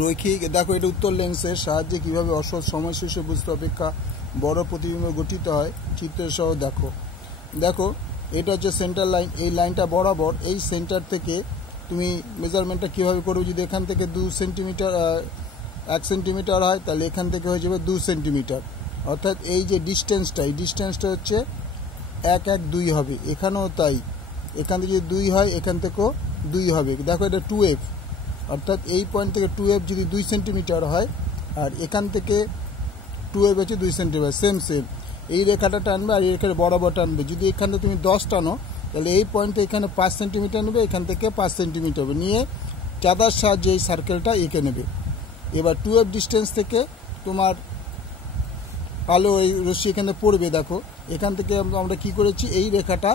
রৈখিক দেখো এটা উত্তল লেন্সের সাহায্যে কীভাবে অসৎ সমশীর্ষ বস্তু অপেক্ষা বড় প্রতিবিম্ব গঠিত হয় চিত্রের সহ দেখো। দেখো এটা হচ্ছে সেন্টার লাইন, এই লাইনটা বরাবর এই সেন্টার থেকে তুমি মেজারমেন্টটা কীভাবে করবে, যদি এখান থেকে 2 সেন্টিমিটার 1 সেন্টিমিটার হয় তাহলে এখান থেকে হয়ে যাবে 2 সেন্টিমিটার, অর্থাৎ এই যে ডিস্টেন্সটা এই ডিস্টেন্সটা হচ্ছে 1 1 2 হবে। এখানেও তাই, এখান থেকে যদি 2 হয় এখান থেকেও 2 হবে। দেখো এটা 2f, অর্থাৎ এই পয়েন্ট থেকে 2f যদি 2 সেন্টিমিটার হয় আর এখান থেকে 2f হচ্ছে 2 সেন্টিমিটার, সেম এই রেখাটা টানবে আর এই রেখাটা বরাবর টানবে। যদি এখানে তুমি 10 টানো তাহলে এই পয়েন্টে এখানে 5 সেন্টিমিটার নেবে, এখান থেকে 5 সেন্টিমিটার হবে, নিয়ে চাঁদার সাহায্যে এই সার্কেলটা এঁকে নেবে। এবার 2f ডিস্টেন্স থেকে তোমার আলো এই রশ্মি এখানে পড়বে। দেখো এখান থেকে আমরা কি করেছি, এই রেখাটা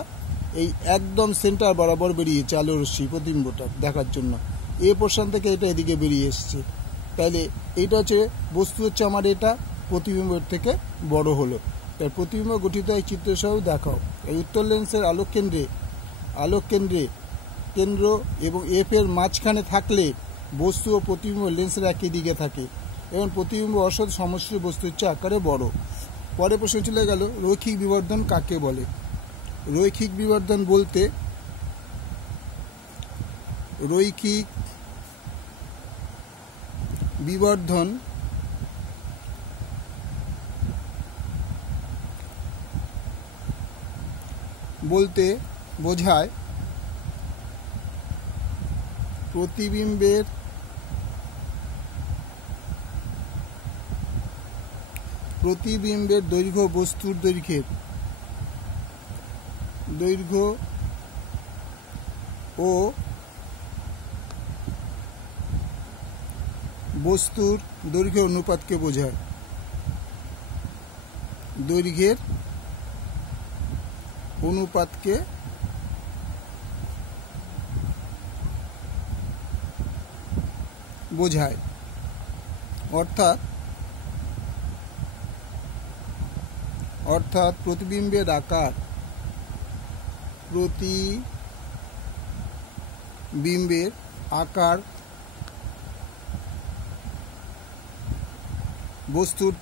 এই একদম সেন্টার বরাবর বেরিয়েছে আলো রশ্মি প্রতিবিম্বটা দেখার জন্য, এ পোর্শন থেকে এটা এদিকে বেরিয়ে এসছে। তাইলে এইটা হচ্ছে বস্তু হচ্ছে আমার এটা প্রতিবিম্বের থেকে বড় হলো, তাই প্রতিবিম্ব গঠিত হয় চিত্র সহ দেখাও। এই উত্তর লেন্সের আলোক কেন্দ্রে কেন্দ্র এবং এফ এর মাঝখানে থাকলে বস্তু ও প্রতিবিম্ব লেন্সের একই দিকে থাকে এবং প্রতিবিম্ব অসৎ সমষ্টি বস্তু হচ্ছে আকারে বড়। পরে প্রশ্ন চলে গেল রৈখিক বিবর্ধন কাকে বলে। রৈখিক বিবর্ধন বলতে রৈখিক বিবর্ধন বলতে বোঝায় প্রতিবিম্বের দৈর্ঘ্য বস্তুর দৈর্ঘ্য ও বস্তুর দৈর্ঘ্যের অনুপাতকে বোঝায়। দৈর্ঘ্যের অনুপাতকে বোঝায়, অর্থাৎ প্রতিবিম্বের আকার বস্তুর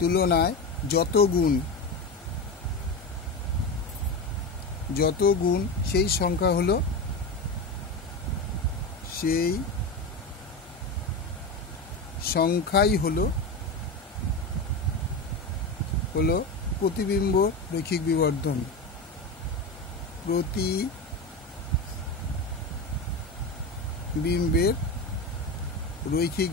তুলনায় যত গুণ সেই সংখ্যাই হলো প্রতিবিম্ব রৈখিক বিবর্ধন। প্রতিবিম্বের রৈখিক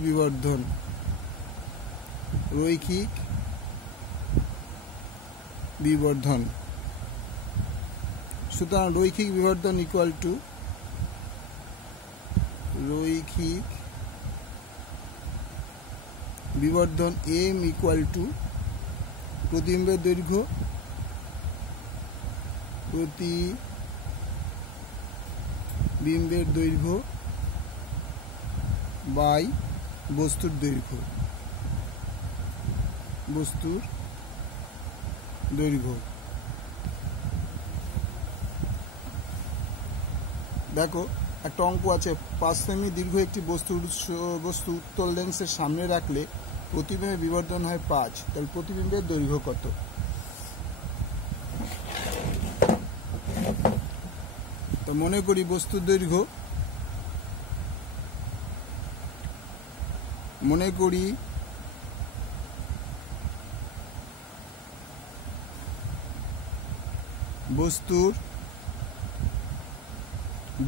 বিবর্ধন। সুতরাং রৈখিক বিবর্ধন equal to M equal to প্রতিবিম্বের দৈর্ঘ্য বাই বস্তুর দৈর্ঘ্য। দেখো একটা অঙ্ক আছে, 5 সেমি দীর্ঘ একটি বস্তু উত্তল লেন্সের সামনে রাখলে প্রতিবিম্বের বিবর্ধন হয় 5, তাহলে প্রতিবিম্বের দৈর্ঘ্য কত? তো মনে করি বস্তুর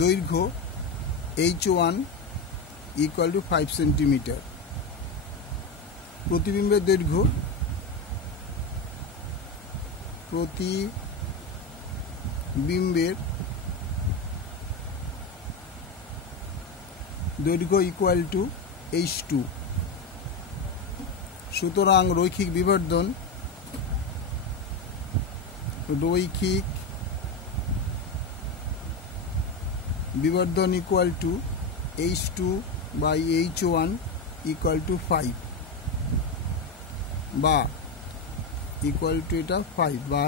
দৈর্ঘ্য h1 ইকুয়াল টু 5 সেন্টিমিটার। প্রতিবিম্বের দৈর্ঘ্য ইকুয়াল টু h2। সুতরাং রৈখিক বিবর্ধন equal to h2 by h1 equal to 5 বা ইকুয়াল টু এটা 5 বা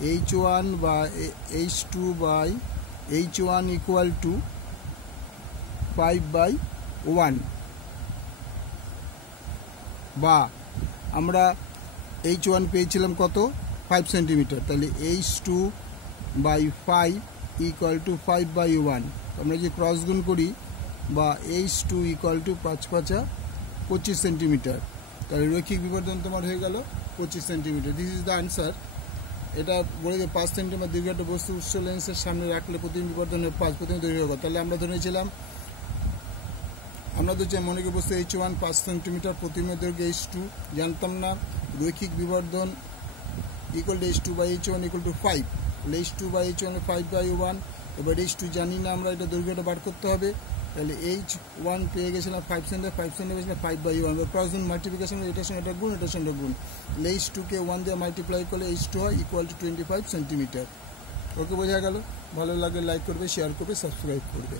H1 by H2 by H1 equal to 5/1 বা আমরা H1 পেয়েছিলাম কত 5 সেন্টিমিটার, তাহলে H2 by 5 equal to 5/1। আমরা যে ক্রস গুণ করি বা H2 equal to 5×5 25 সেন্টিমিটার, তাহলে রৈখিক বিবর্ধন তোমার হয়ে গেল 25 centimetre. This is the answer. এটা বলে যে 5 সেন্টিমিটার দীর্ঘ একটা বস্তু উৎস লেন্সের সামনে রাখলে প্রতিবিম্ব বিবর্ধন 5 প্রতিবিম্ব দৈর্ঘ্য। তাহলে আমরা ধরেছিলাম, আমরা তো চাই মনে করি বস্তু H1 5 সেন্টিমিটার, প্রতিবিম্ব দৈর্ঘ্য H2 জানতাম না, রৈখিক বিবর্ধন equal to H2 by H1 equal to 5, তাহলে H2 বাই H1 5/1। এবার H2 জানি না, আমরা এটা দৈর্ঘ্যটা বার করতে হবে, তাহলে H1 পেয়ে গেছিলাম 5 সেন্টিমিটার 5/1, ক্রস গুণ মাল্টিপ্লিকেশন, এটার সঙ্গে এটা গুণ, এটার সঙ্গে গুণ, তাহলে H2কে 1 দিয়ে মাল্টিপ্লাই করলে H2 হয় ইকুয়াল টু 25 সেন্টিমিটার। ওকে, বোঝা গেল? ভালো লাগলে লাইক করবে, শেয়ার করবে, সাবস্ক্রাইব করবে।